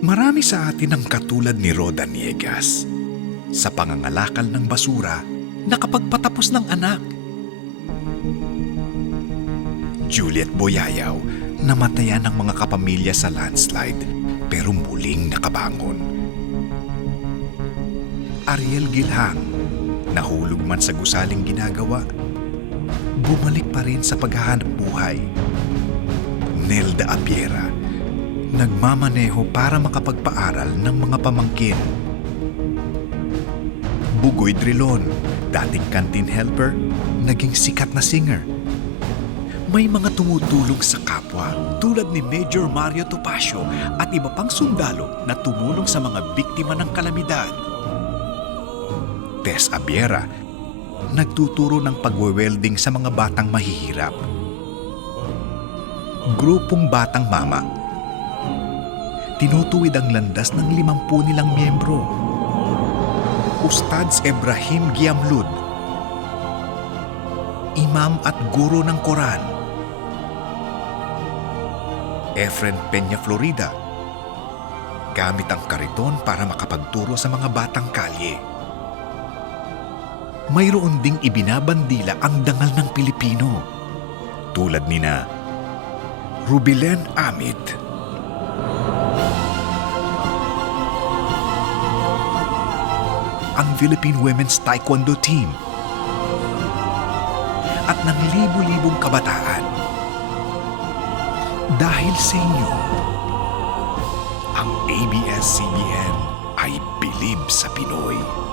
Marami sa atin ang katulad ni Roda Niegas. Sa pangangalakal ng basura, nakapagpatapos ng anak. Juliet Boyayaw, namatayan ng mga kapamilya sa landslide pero muling nakabangon. Ariel Gilhang, nahulog man sa gusaling ginagawa, bumalik pa rin sa paghahanap buhay. Nelda Apiera, nagmamaneho para makapagpaaral ng mga pamangkin. Bugoy Drilon, dating canteen helper, naging sikat na singer. May mga tumutulong sa kapwa tulad ni Major Mario Topacio at iba pang sundalo na tumulong sa mga biktima ng kalamidad. Tess Abiera, nagtuturo ng pagwe-welding sa mga batang mahihirap. Grupong Batang Mama, tinutuwid ang landas ng 50 nilang miyembro. Ustads Ibrahim Giamlud, imam at guro ng Quran. Efren Peña Florida, gamit ang kariton para makapagturo sa mga batang kalye. Mayroon ding ibinabandila ang dangal ng Pilipino, tulad nina Rubilen Amit, ang Philippine Women's Taekwondo Team, at ng libu-libong kabataan. Dahil sa inyo, ang ABS-CBN ay bilib sa Pinoy.